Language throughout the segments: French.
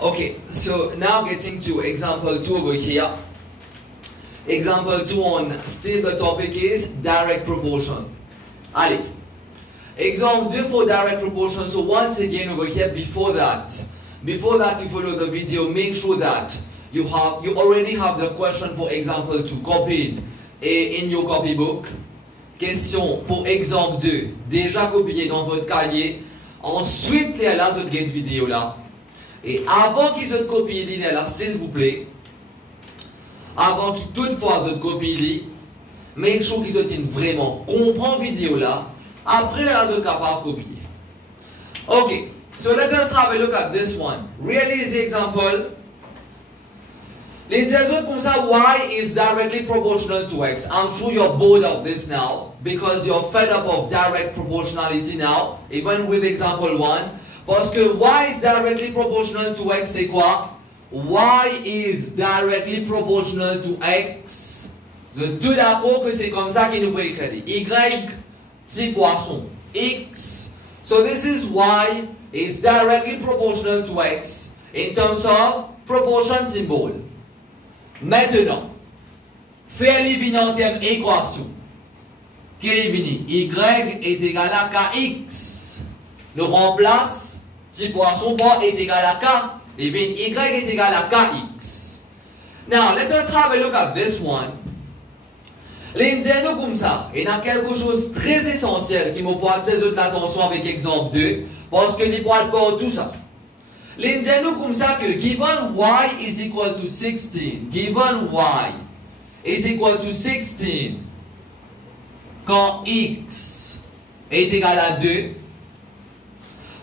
Okay, so now getting to example 2 over here. Example 2 on, still the topic is direct proportion. Allez. Example 2 for direct proportion. So once again over here, before that you follow the video, make sure that you already have the question for example 2 copied in your copybook. Question pour exemple 2, déjà copié dans votre cahier. Ensuite, les là, vous avez vidéo là. Et avant qu'ils aient copié là, s'il vous plaît, avant qu'ils toutefois aient copié, make sure qu'ils aient vraiment comprendre vidéo là. Après, là, vous êtes capable de copier. Okay, so let us have a look at this one. Really easy example. Les autres comme ça, y is directly proportional to x. I'm sure you're bored of this now because you're fed up of direct proportionality now, even with example 1. Parce que y is directly proportional to x, c'est quoi? Y is directly proportional to x. Vous êtes tout d'accord que c'est comme ça qu'il nous peut écrire. Y, petit poisson. X. So this is y is directly proportional to x in terms of proportion symbol. Maintenant, faire l'éliminer en termes équation. Quel est venu? Y est égal à kx. Le remplace, petit poisson pas est égal à k. Et bien, y est égal à kx. Now, let us have a look at this one. L'indiano comme ça, il y a quelque chose de très essentiel qui me peut attirer l'attention avec exemple 2, parce que il parle pas tout ça. L'indiano comme ça que given y is equal to 16, given y is equal to 16, quand x est égal à 2,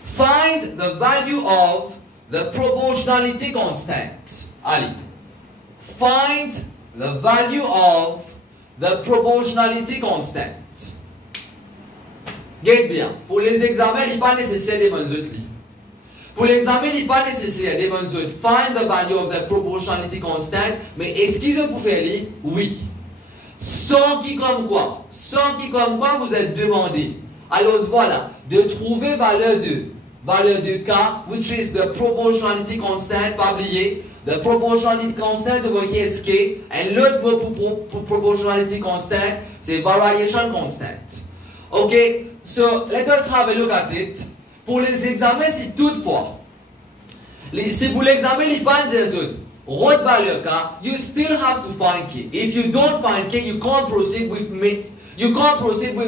find the value of the proportionality constant. Allez, find the value of the proportionality constant. Get bien, pour les examens, il n'est pas nécessaire de bonnes outils. Pour l'examen, il n'est pas nécessaire de bonnes outils. Find the value of the proportionality constant, mais est-ce qu'ils ont pour faire les? Oui. Sans qui comme quoi? Sans qui comme quoi vous êtes demandé. Alors voilà, de trouver valeur de K, which is the proportionality constant, pas oublier. The proportionality constant over here is K, and l'autre mot pour proportionality constant, c'est variation constant. Okay, so let us have a look at it. Pour les examens, si toutefois, si pour l'examen, il n'y a pas des autres, rote valeur K, you still have to find K. If you don't find K, you can't proceed with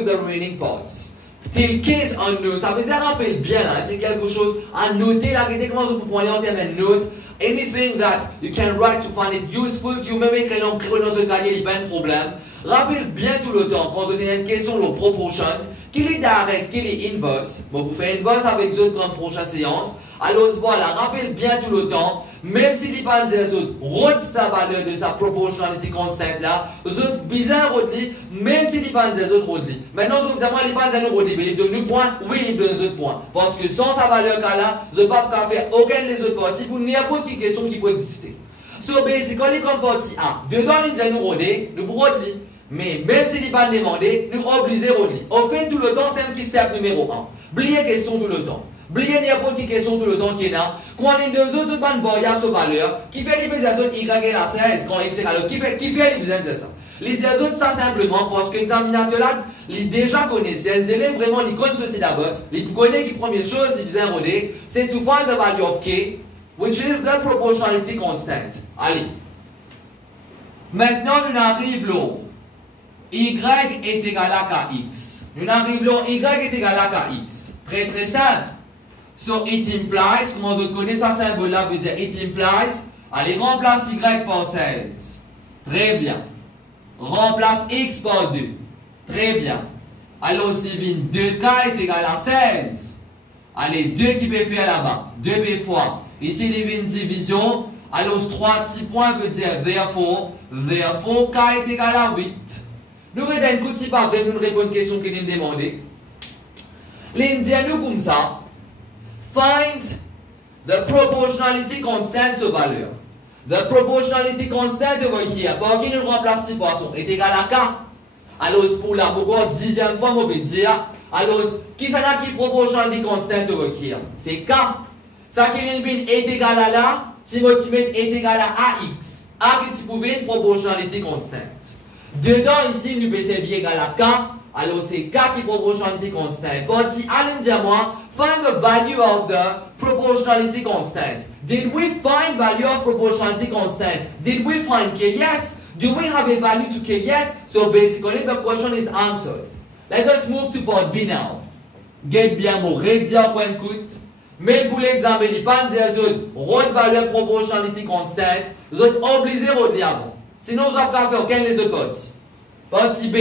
the remaining parts. Till K is unknown. Ça veut dire, rappelle bien, hein, c'est quelque chose à noter. La réalité, comment vous pouvez en termes de notes. Anything that you can write to find it useful to you, même écrire dans ce cahier, il n'y a pas de problème. Rappelle bien tout le temps, quand vous avez une question de proportion, qu'il est direct, qu'il est inverse. Bon, vous faites inverse avec les autres dans la prochaine séance. Alors voilà, rappelle bien tout le temps, même s'il n'y a pas des autres, rote sa valeur de sa proportionality constant là, les autres bizarres rote-li, même s'il n'y a pas des autres rote-li. Maintenant, vous me dites, moi, il n'y a pas des autres rote-li, mais il donne nous points, oui, il donne des autres points. Parce que sans sa valeur là, vous n'avez pas faire aucune des autres parties pour n'importe quelle question qui peut exister. So, basically, comme partie A, dedans, il dit nous rote-li, nous rote-li. Mais même s'il n'est pas demandé, nous obligons rote-li. On fait tout le temps, c'est un petit step numéro 1. Oubliez question tout le temps. Oubliez n'importe quelle question tout le temps qui est là. Quand on est deux autres variables sur valeur, qui fait l'utilisation y égale à 16, quand x égale, qui fait l'utilisation de ça. Les autres, ça simplement parce que l'examinateur là, il déjà connaît. Si un élève vraiment, il connaît ceci d'abord, il connaît que la première chose, il vient roder, c'est to find the value of k, which is the proportionality constant. Allez. Maintenant, nous arrivons là. Y est égal à kx. Nous arrivons là, y est égal à kx. Très très simple. So it implies, comment vous connaissez ça symbole là, veut dire it implies, allez, remplace y par 16. Très bien. Remplace x par 2. Très bien. Alors, si 2k est égal à 16. Allez, 2 qui peut faire là-bas. 2b fois. Ici, il y a une division. Alors, 3 petits points veut dire therefore, k est égal à 8. Nous regardons un coup de si pas nous répondre à une question qui nous demandée. L'indiano comme ça. Find the proportionality constant sur valeur. The proportionality constant over here, pour qui nous remplace 6 poissons, est égal à K. Alors, pour la dixième fois, on peut dire, alors, qui ça qui proportionality constant over here? C'est K. Ça qui est égal à là, si votre est égal à AX. A qui prouve une proportionnalité constante. Dedans, ici, nous pouvons servir égal à K. Alors, c'est K qui est proportionnalité constante. Parti, allez dire moi, find the value of the proportionality constant. Did we find value of proportionality constant? Did we find K? Yes. Do we have a value to K? Yes. So basically the question is answered. Let us move to part B now. Get bien mon rédier point coûte. Mais pour l'examen, il n'y a pas de dire votre valeur de proportionality constant. Vous êtes obligé de retenir avant. Sinon, vous n'avez pas faire aucun des autres parties. Partie B.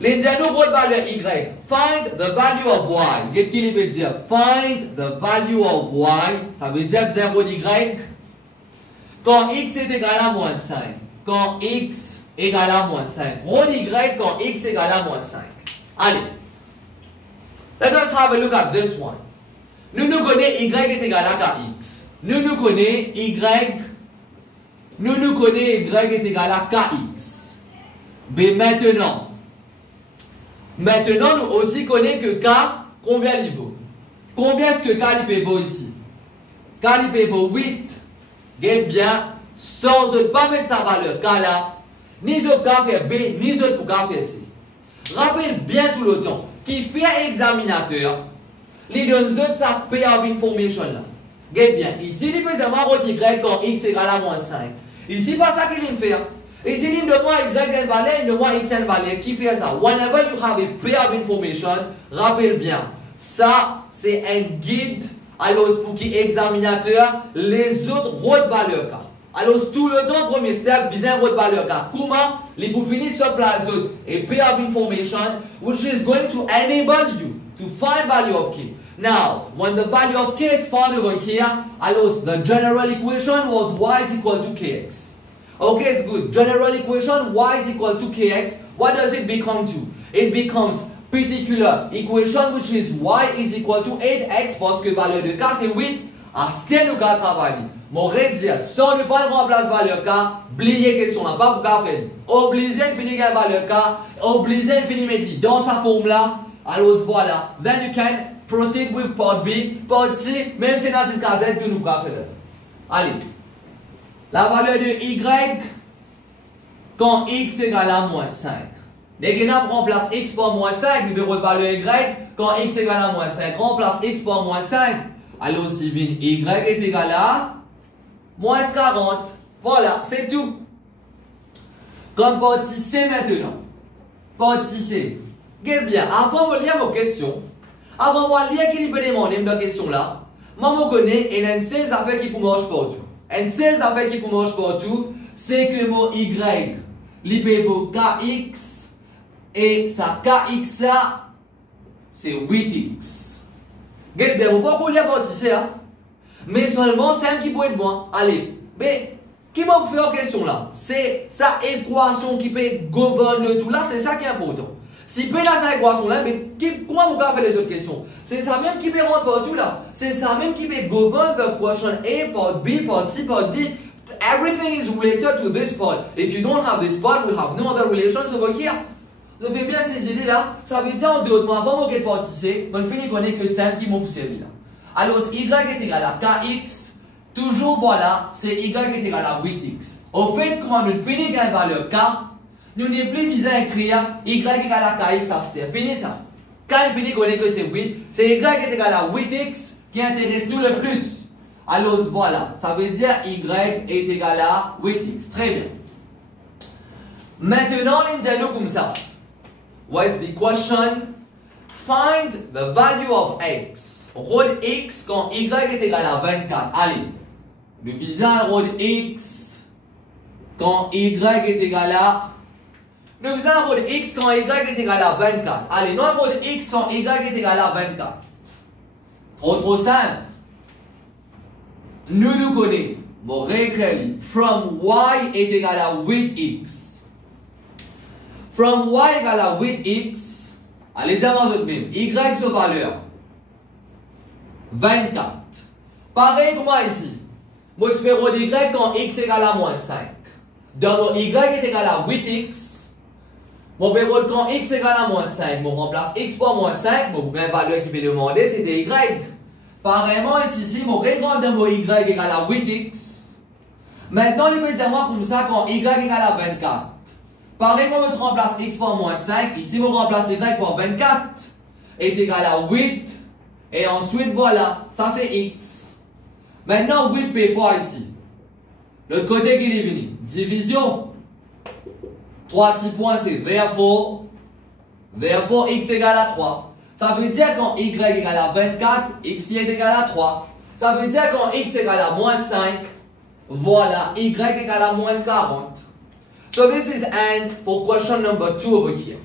Les dialogues votre valeur Y. Find the value of Y. Qu'est-ce qu'il veut dire? Find the value of Y. Ça veut dire que vous Y. Quand X est égal à moins 5. Quand X égale à moins 5. Rôle Y quand X égale à moins 5. Allez. Let us have a look at this one. Nous connaissons Y est égal à KX. Nous connaissons Y. Nous connaissons Y est égal à KX. Mais maintenant, nous aussi connaissons que K, combien il vaut? Combien est-ce que K il vaut ici? K il vaut 8. Gagne bien, sans ne pas mettre sa valeur K là, ni autre K faire B, ni autre K faire C. Rappelle bien tout le temps, qui fait examinateur, les donne sa pair of information là. Gagne bien, ici il peut avoir votre Y quand X égale à moins 5. Ici, pas ça qu'il fait. Ici, il de moi Y une valeur, il de moi X une valeur. Qui fait ça? Whenever you have a pair of information, rappelle bien, ça c'est un guide. Alors, pour qui examinateur, les autres hautes valeurs. Alors, tout le temps, premier step, viser haute valeur. Comment? Les pour finir sur place, a pair of information, which is going to enable you to find value of K. Now, when the value of K is found over here, alors, the general equation was Y is equal to Kx. Okay, it's good. General equation, Y is equal to Kx. What does it become to? It becomes particular equation which is Y is equal to 8x parce que valeur de K c'est 8. À ce que nous allons travailler. Mon dire, sans ne pas remplacer valeur K, oubliez question là, pas pour K faire. Obligé de finir avec valeur K, obligé de finir mettre dans sa forme là. Alors voilà. Then you can proceed with part B, part C, même si c'est dans cette casette que nous allons faire. Allez. La valeur de Y quand X égale à moins 5. Dès que nous remplace X par moins 5, numéro de valeur Y, quand X égale à moins 5, remplace X par moins 5. Alors, si Y est égal à moins 40. Voilà, c'est tout. Comme partie C maintenant. Partie C. Regardez bien, avant de lire vos questions, avant de lire qui peut demander une question là, moi je connais et il y a une seule affaire qui peut marcher partout. Une seule affaire qui peut marcher partout, c'est que mon Y, il peut vaut KX, et sa KX là, c'est 8X. Regardez bien, vous ne pouvez pas lire partie C, mais seulement c'est qui peut être bon. Allez, mais qui m'a fait en question là? C'est sa équation qui peut gouverner tout là, c'est ça qui est important. Si peut là cette équation là, mais comment vous pouvez faire les autres questions? C'est ça même qui peut rendre partout là. C'est ça même qui peut gouverner the question A, part B, part C, part D. Everything is related to this part. If you don't have this part, we have no other relations over here. Vous avez bien ces idées là? Ça veut dire en deux mots, avant de partie C, on finit qu'on est que 5 qui m'ont servi là. Alors, Y est égal à KX. Toujours voilà, c'est Y est égal à 8X. Au fait, quand nous finissons avec une valeur K, nous n'avons plus besoin d'écrire Y est égal à KX à ce fini ça. Quand on finit qu'on est que c'est 8, c'est Y est égal à 8X qui intéresse nous le plus. Alors voilà, ça veut dire Y est égal à 8X. Très bien. Maintenant, on dit comme ça. What is the question? Find the value of X. Rôle X quand Y est égal à 24. Allez, le bizarre rôle X quand Y est égal à... Le bizarre rôle X quand Y est égal à 24. Allez, nous rôle X quand Y est égal à 24. Trop simple. Nous connaissons. Bon, réécris. From Y est égal à 8X. From Y égale à 8X. Allez, dire moi autres même. Y sur valeur 24. Pareil que moi ici. Moi, je peux Y quand X égale à moins 5. Donc, Y est égal à 8X. Mon période quand X égale à moins 5. Mon remplace X par moins 5. Mon valeur qui peut demander, c'était Y. Pareillement, ici, mon régrande de mon y égale à 8x. Maintenant, il peut dire moi comme ça quand y égale à 24. Pareillement, je remplace x par moins 5. Ici, je remplace y par 24. Est égal à 8. Et ensuite, voilà, ça c'est x. Maintenant, 8 p fois ici. L'autre côté qui est venu. Division. 3 petits points, c'est therefore x égale à 3. Ça veut dire quand y égale à 24, x est égal à 3. Ça veut dire quand x égale à moins 5, voilà, y égale à moins 40. So this is end for question number 2 over here.